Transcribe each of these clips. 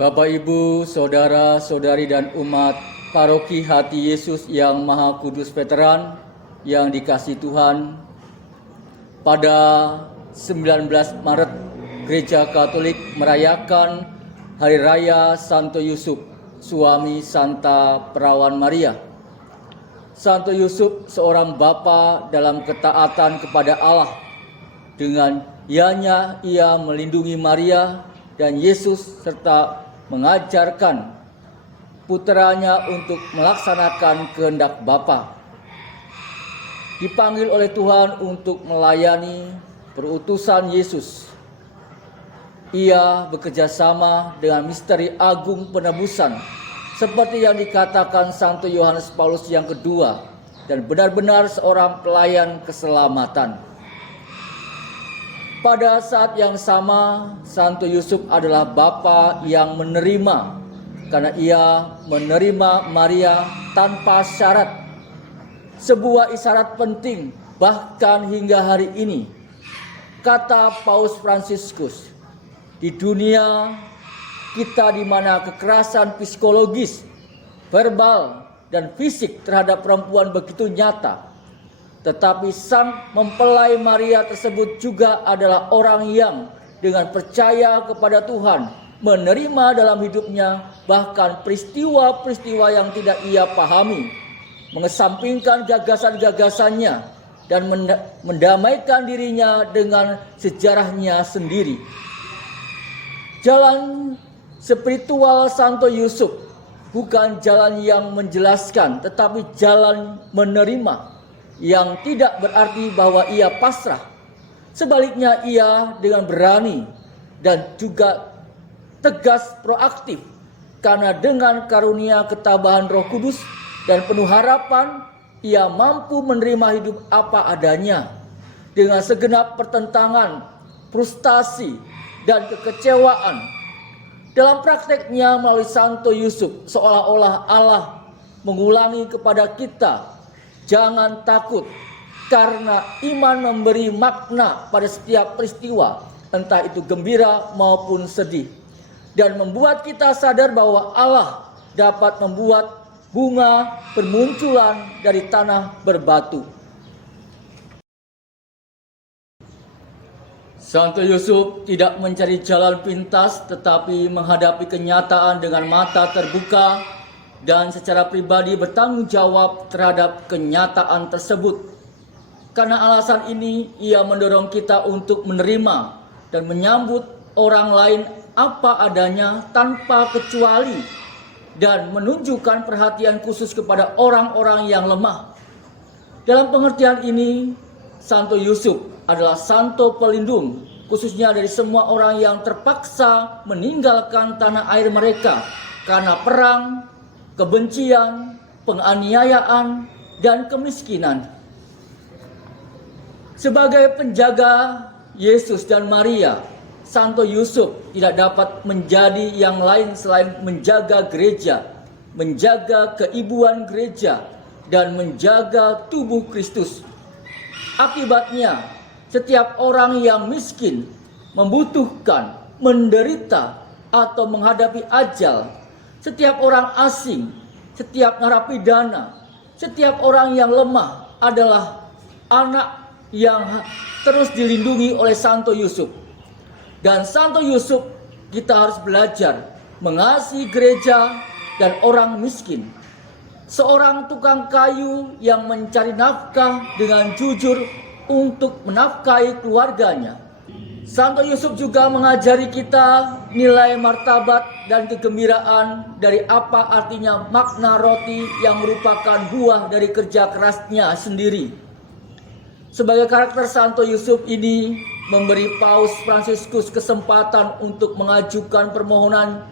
Bapak, Ibu, Saudara-saudari dan umat Paroki Hati Yesus yang Maha Kudus Veteran yang dikasihi Tuhan, pada 19 Maret Gereja Katolik merayakan Hari Raya Santo Yusuf, suami Santa Perawan Maria. Santo Yusuf seorang bapa dalam ketaatan kepada Allah. Dengan ianya ia melindungi Maria dan Yesus serta mengajarkan putranya untuk melaksanakan kehendak Bapa. Dipanggil oleh Tuhan untuk melayani perutusan Yesus. Ia bekerja sama dengan misteri agung penebusan, seperti yang dikatakan Santo Yohanes Paulus yang kedua, dan benar-benar seorang pelayan keselamatan. Pada saat yang sama, Santo Yusuf adalah bapa yang menerima, karena ia menerima Maria tanpa syarat. Sebuah isyarat penting bahkan hingga hari ini. Kata Paus Fransiskus, di dunia kita di mana kekerasan psikologis, verbal, dan fisik terhadap perempuan begitu nyata, tetapi sang mempelai Maria tersebut juga adalah orang yang dengan percaya kepada Tuhan menerima dalam hidupnya bahkan peristiwa-peristiwa yang tidak ia pahami, mengesampingkan gagasan-gagasannya dan mendamaikan dirinya dengan sejarahnya sendiri. Jalan spiritual Santo Yusuf bukan jalan yang menjelaskan, tetapi jalan menerima, yang tidak berarti bahwa ia pasrah. Sebaliknya ia dengan berani dan juga tegas proaktif, karena dengan karunia ketabahan Roh Kudus dan penuh harapan ia mampu menerima hidup apa adanya dengan segenap pertentangan, frustasi, dan kekecewaan. Dalam prakteknya melalui Santo Yusuf, seolah-olah Allah mengulangi kepada kita, jangan takut, karena iman memberi makna pada setiap peristiwa, entah itu gembira maupun sedih, dan membuat kita sadar bahwa Allah dapat membuat bunga bermunculan dari tanah berbatu. Santo Yusuf tidak mencari jalan pintas, tetapi menghadapi kenyataan dengan mata terbuka dan secara pribadi bertanggung jawab terhadap kenyataan tersebut. Karena alasan ini, ia mendorong kita untuk menerima dan menyambut orang lain apa adanya tanpa kecuali, dan menunjukkan perhatian khusus kepada orang-orang yang lemah. Dalam pengertian ini, Santo Yusuf adalah santo pelindung, khususnya dari semua orang yang terpaksa meninggalkan tanah air mereka karena perang, kebencian, penganiayaan, dan kemiskinan. Sebagai penjaga Yesus dan Maria, Santo Yusuf tidak dapat menjadi yang lain selain menjaga gereja, menjaga keibuan gereja, dan menjaga tubuh Kristus. Akibatnya, setiap orang yang miskin, membutuhkan, menderita, atau menghadapi ajal, setiap orang asing, setiap narapidana, setiap orang yang lemah adalah anak yang terus dilindungi oleh Santo Yusuf. Dan Santo Yusuf, kita harus belajar mengasihi gereja dan orang miskin. Seorang tukang kayu yang mencari nafkah dengan jujur untuk menafkahi keluarganya. Santo Yusuf juga mengajari kita nilai martabat dan kegembiraan dari apa artinya makna roti yang merupakan buah dari kerja kerasnya sendiri. Sebagai karakter Santo Yusuf ini, memberi Paus Fransiskus kesempatan untuk mengajukan permohonan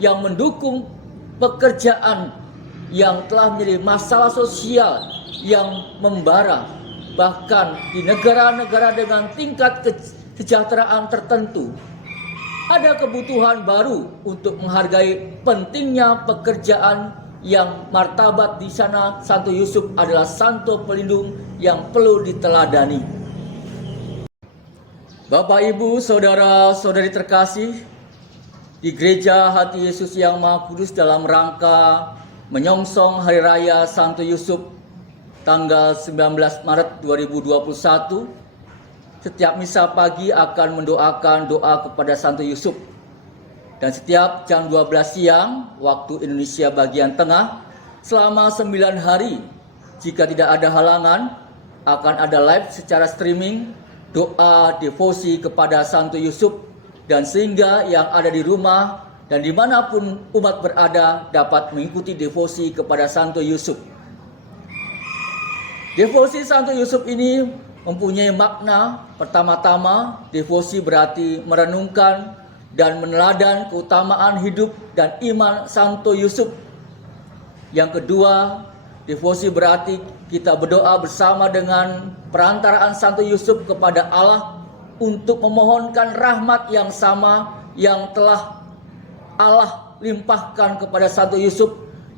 yang mendukung pekerjaan yang telah menjadi masalah sosial yang membara, bahkan di negara-negara dengan tingkat kesejahteraan tertentu. Ada kebutuhan baru untuk menghargai pentingnya pekerjaan yang martabat di sana. Santo Yusuf adalah santo pelindung yang perlu diteladani. Bapak, Ibu, saudara-saudari terkasih, di Gereja Hati Yesus yang Maha Kudus dalam rangka menyongsong Hari Raya Santo Yusuf tanggal 19 Maret 2021, setiap misa pagi akan mendoakan doa kepada Santo Yusuf. Dan setiap jam 12 siang waktu Indonesia bagian tengah selama 9 hari, jika tidak ada halangan, akan ada live secara streaming doa devosi kepada Santo Yusuf, dan sehingga yang ada di rumah dan dimanapun umat berada dapat mengikuti devosi kepada Santo Yusuf. Devosi Santo Yusuf ini mempunyai makna. Pertama-tama, devosi berarti merenungkan dan meneladan keutamaan hidup dan iman Santo Yusuf. Yang kedua, devosi berarti kita berdoa bersama dengan perantaraan Santo Yusuf kepada Allah untuk memohonkan rahmat yang sama yang telah Allah limpahkan kepada Santo Yusuf,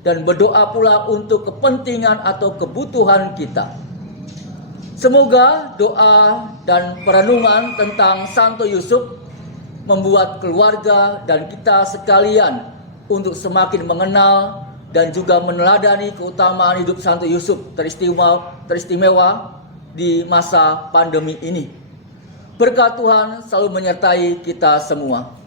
dan berdoa pula untuk kepentingan atau kebutuhan kita. Semoga doa dan perenungan tentang Santo Yusuf membuat keluarga dan kita sekalian untuk semakin mengenal dan juga meneladani keutamaan hidup Santo Yusuf teristimewa di masa pandemi ini. Berkat Tuhan selalu menyertai kita semua.